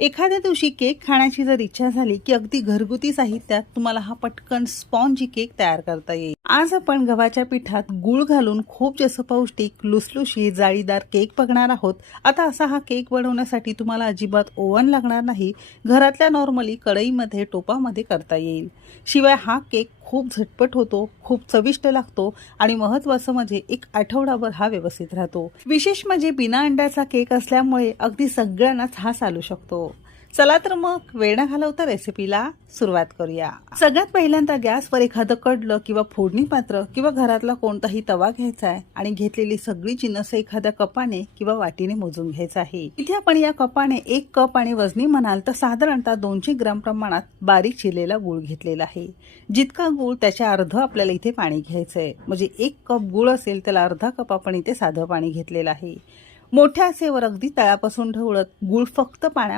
एखाद्या दिवशी केक खाण्याची जर इच्छा झाली की अगदी घरगुती साहित्यात तुम्हाला हा पटकन स्पॉन्जी केक तयार करता येईल। आज आपण गव्हाच्या पिठात गूळ घालून खूप जास्त पौष्टिक लुसलुशीत जाळीदार केक बघणार आहोत। आता असा हा केक बनवण्यासाठी तुम्हाला अजिबात ओव्हन लागणार नाही, घरातल्या नॉर्मली कढईमध्ये टोपामध्ये करता येईल। शिवाय हा केक खूप झटपट होतो, खूप चविष्ट लागतो आणि महत्त्वाचं म्हणजे एक आठवडाभर हा व्यवस्थित राहतो। विशेष म्हणजे बिना अंड्याचा केक असल्यामुळे अगदी सगळ्यांनाच हा चालू शकतो। चला तर मग वेळ न घालवता रेसिपीला सुरुवात करूया। सगळ्यात पहिल्यांदा गॅसवर एखादं कडलं किंवा फोडणी पात्र किंवा घरातला कोणताही तवा घ्यायचा आहे आणि घेतलेली सगळी जिन्नस एखाद्या कपाने किंवा वाटीने मोजून घ्यायचं आहे। इथे आपण या कपाने 1 कप आणि वजनी म्हणाल तर साधारणतः 200 ग्राम प्रमाणात बारीक चिरलेला गूळ घेतलेला आहे। जितका गूळ त्याच्या अर्ध आपल्याला इथे पाणी घ्यायचंय, म्हणजे 1 कप गूळ असेल त्याला अर्धा कप आपण इथे साधं पाणी घेतलेलं आहे। मोठ्या आचेवर अगदी तळापासून ढवळत गूळ फक्त पाण्यात